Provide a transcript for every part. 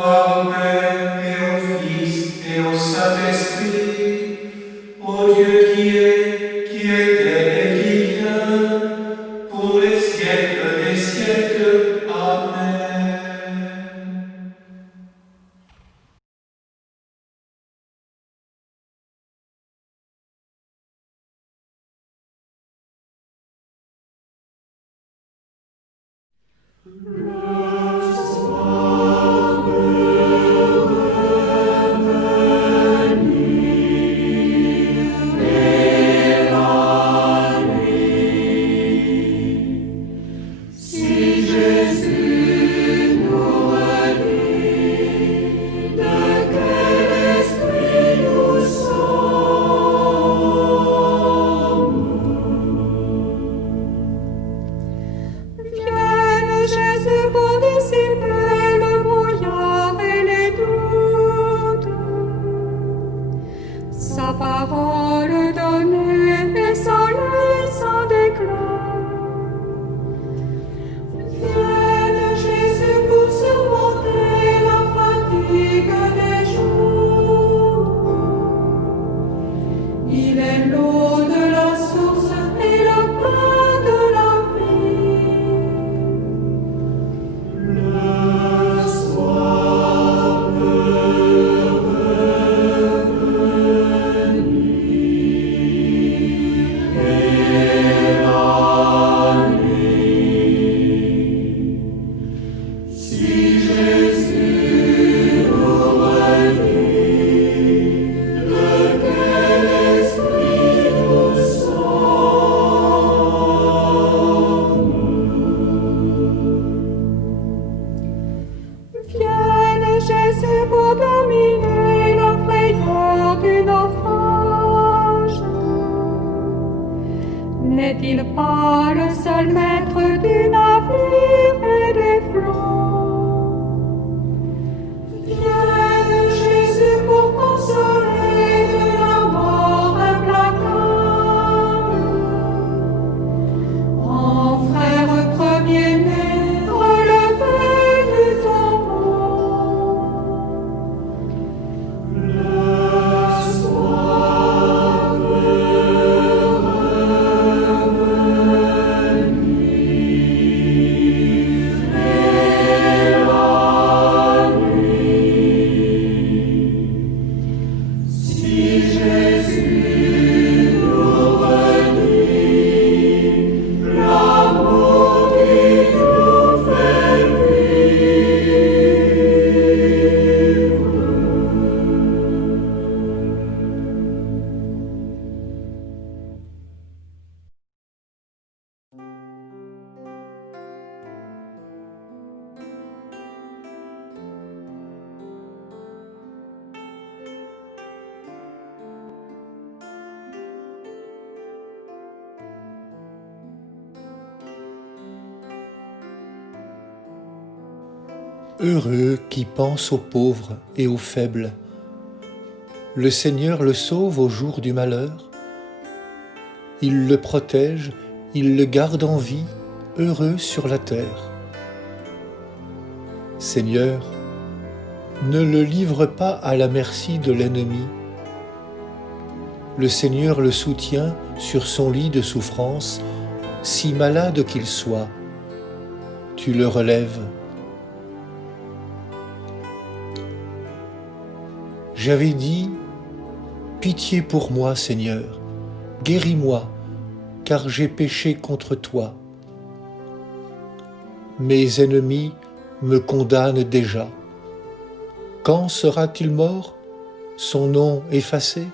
Gloire au Père et au Fils et au Saint-Esprit, au Dieu qui était et qui vient, pour les siècles des siècles. Amen. Vienne Jésus pour dissiper le brouillard et les doutes. Sa parole donnée et soleil sans déclin. Vienne Jésus pour surmonter la fatigue des jours. Il est l'eau de la source et le pain de la vie. Le soir peut revenir et la nuit. Si Jésus nous redit de quel esprit nous sommes. Vienne Jésus pour dominer la frayeur du naufrage. N'est-il pas le seul maître du navire et des flots? Vienne Jésus pour consoler de la mort implacable. En frère premier-né, relevé du tombeau. Le soir peut revenir et la nuit. Si Jésus nous redit l'amour qui nous fait vivre. Heureux qui pense aux pauvres et aux faibles. Le Seigneur le sauve au jour du malheur. Il le protège, il le garde en vie, heureux sur la terre. Seigneur, ne le livre pas à la merci de l'ennemi. Le Seigneur le soutient sur son lit de souffrance, si malade qu'il soit. Tu le relèves. J'avais dit, pitié pour moi, Seigneur, guéris-moi, car j'ai péché contre toi. Mes ennemis me condamnent déjà. Quand sera-t-il mort, son nom effacé?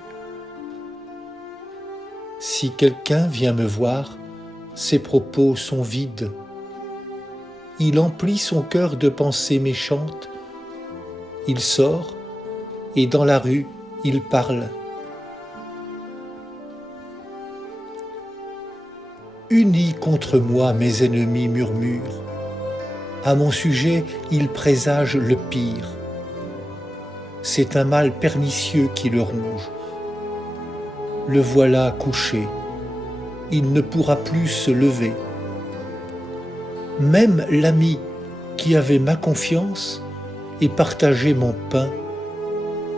Si quelqu'un vient me voir, ses propos sont vides. Il emplit son cœur de pensées méchantes. Il sort, et dans la rue, il parle. Unis contre moi, mes ennemis murmurent. À mon sujet, ils présagent le pire. C'est un mal pernicieux qui le ronge. Le voilà couché. Il ne pourra plus se lever. Même l'ami qui avait ma confiance et partager mon pain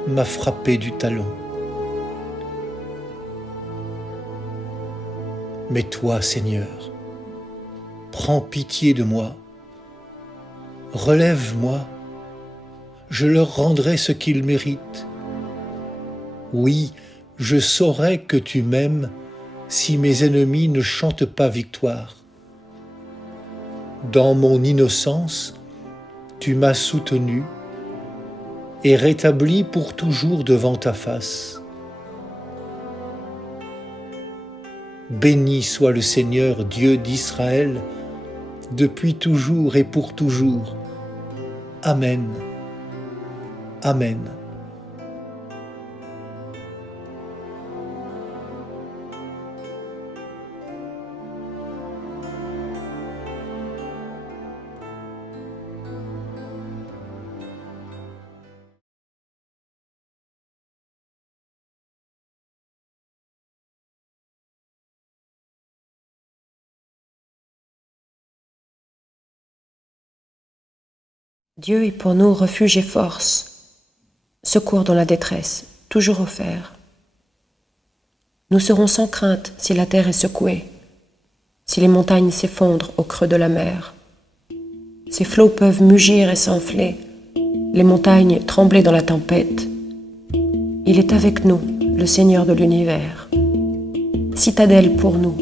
m'a frappé du talon. Mais toi, Seigneur, prends pitié de moi, relève-moi, je leur rendrai ce qu'ils méritent. Oui, je saurai que tu m'aimes si mes ennemis ne chantent pas victoire. Dans mon innocence, tu m'as soutenu et rétabli pour toujours devant ta face. Béni soit le Seigneur Dieu d'Israël, depuis toujours et pour toujours. Amen. Amen. Dieu est pour nous refuge et force, secours dans la détresse, toujours offert. Nous serons sans crainte si la terre est secouée, si les montagnes s'effondrent au creux de la mer. Ces flots peuvent mugir et s'enfler, les montagnes trembler dans la tempête. Il est avec nous, le Seigneur de l'univers, citadelle pour nous,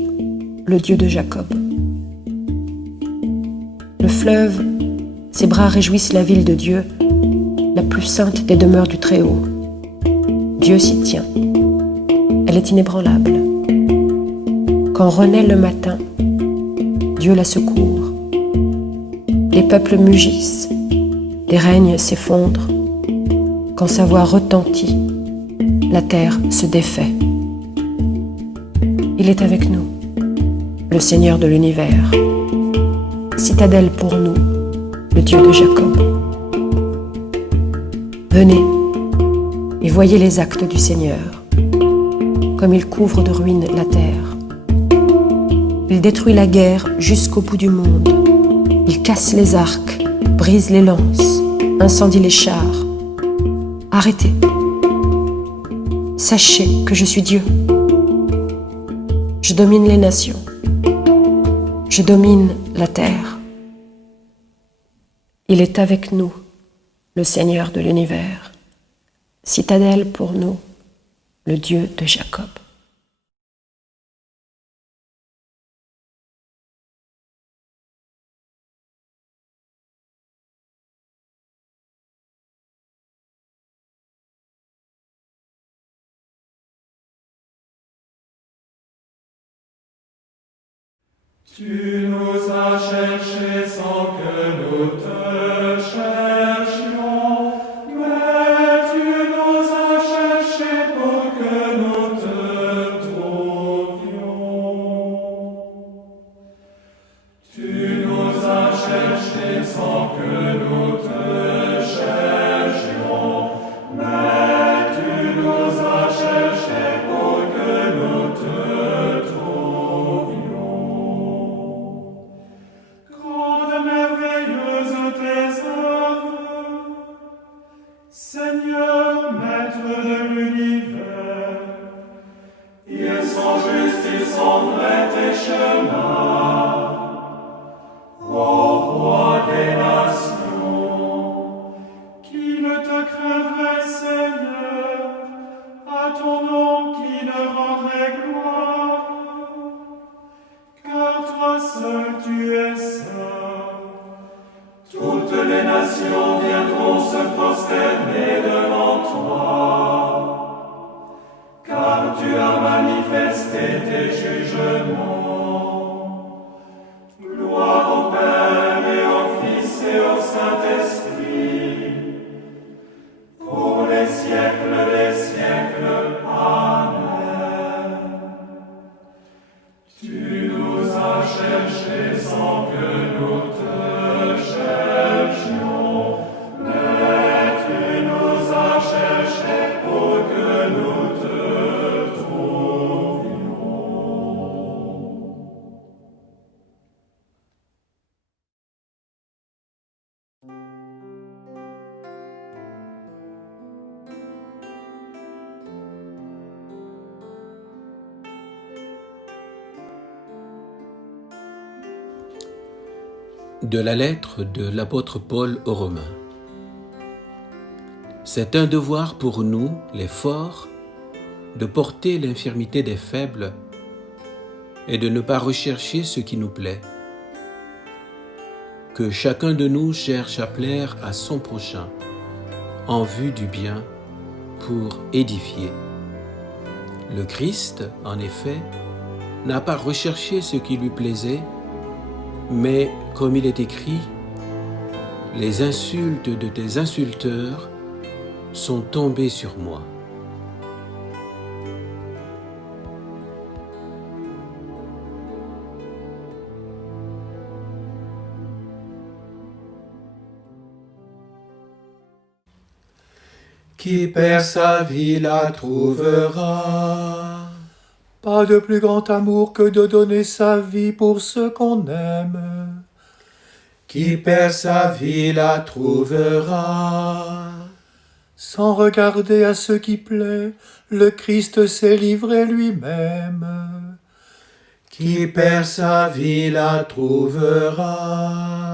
le Dieu de Jacob. Le fleuve, ses bras réjouissent la ville de Dieu, la plus sainte des demeures du Très-Haut. Dieu s'y tient. Elle est inébranlable. Quand renaît le matin, Dieu la secourt. Les peuples mugissent, les règnes s'effondrent. Quand sa voix retentit, la terre se défait. Il est avec nous, le Seigneur de l'univers, citadelle pour nous, le Dieu de Jacob. Venez et voyez les actes du Seigneur, comme il couvre de ruines la terre. Il détruit la guerre jusqu'au bout du monde. Il casse les arcs, brise les lances, incendie les chars. Arrêtez. Sachez que je suis Dieu. Je domine les nations. Je domine la terre. Il est avec nous, le Seigneur de l'univers, citadelle pour nous, le Dieu de Jacob. Tu nous as cherchés sans que nous te cherchions, mais tu nous as cherchés pour que nous te trouvions. Tu nous as cherchés sans que nous te cherchions, mais tu nous as cherchés pour que nous te trouvions. Seigneur, maître de l'univers, ils sont justes, ils sont vrais tes chemins, ô roi des nations, qui ne te craindrait, Seigneur, à ton nom qui ne rendrait gloire, car toi seul tu es saint. Toutes les nations viendront se prosterner devant toi, car tu as manifesté tes jugements. De la lettre de l'apôtre Paul aux Romains. C'est un devoir pour nous, les forts, de porter l'infirmité des faibles et de ne pas rechercher ce qui nous plaît. Que chacun de nous cherche à plaire à son prochain en vue du bien pour édifier. Le Christ, en effet, n'a pas recherché ce qui lui plaisait, mais comme il est écrit, « Les insultes de tes insulteurs sont tombées sur moi. » Qui perd sa vie la trouvera. Pas de plus grand amour que de donner sa vie pour ceux qu'on aime. Qui perd sa vie la trouvera. Sans regarder à ce qui plaît, le Christ s'est livré lui-même. Qui perd sa vie la trouvera.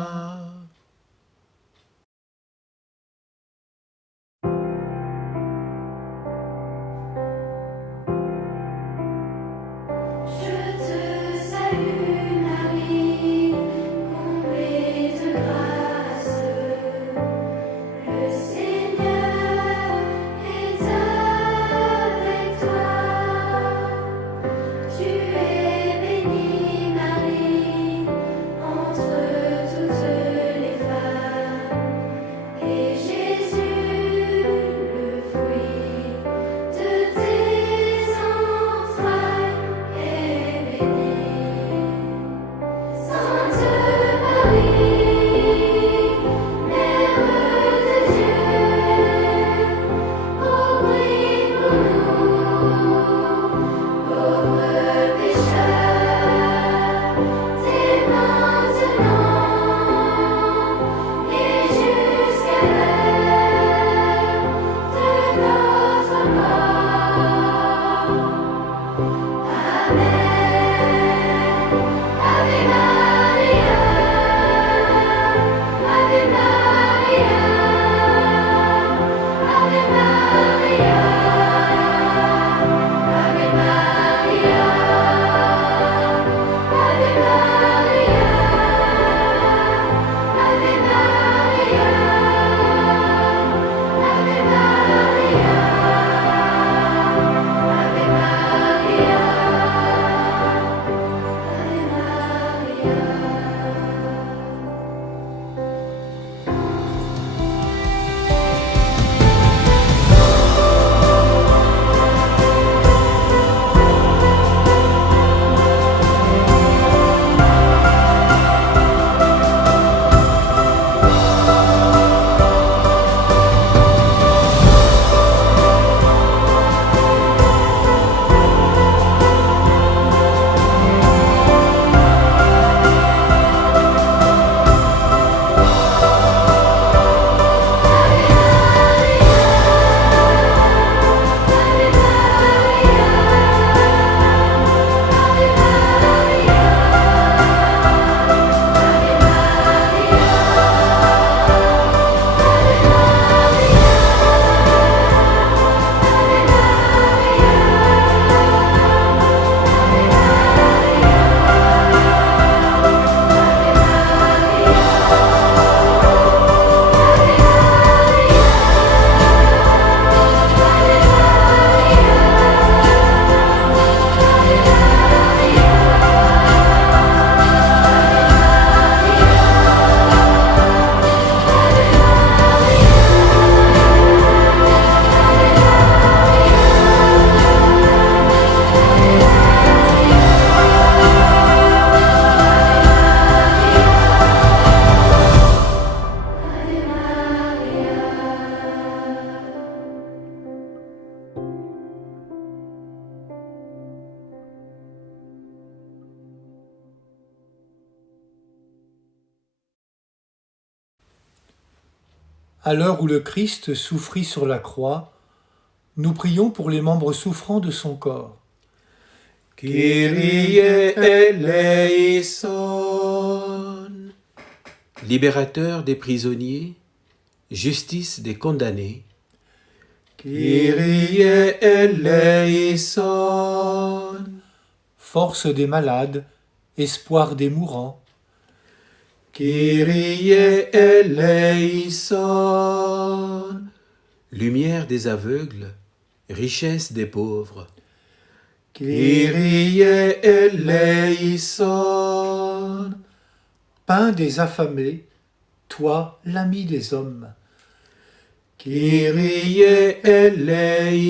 À l'heure où le Christ souffrit sur la croix, nous prions pour les membres souffrants de son corps. Kyrie eleison. libérateur des prisonniers, justice des condamnés, Kyrie eleison. Force des malades, espoir des mourants, Kyrie eleison. lumière des aveugles, richesse des pauvres, Kyrie eleison. pain des affamés, toi l'ami des hommes. Kyrie eleison.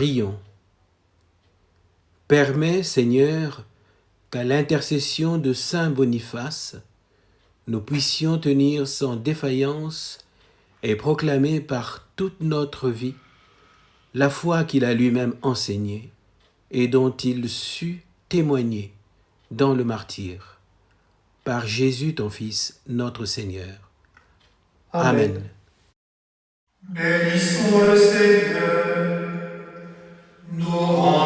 Prions. Permets, Seigneur, qu'à l'intercession de Saint Boniface, nous puissions tenir sans défaillance et proclamer par toute notre vie la foi qu'il a lui-même enseignée et dont il sut témoigner dans le martyre. Par Jésus ton Fils, notre Seigneur. Amen. Bénissons le Seigneur. Nous rendons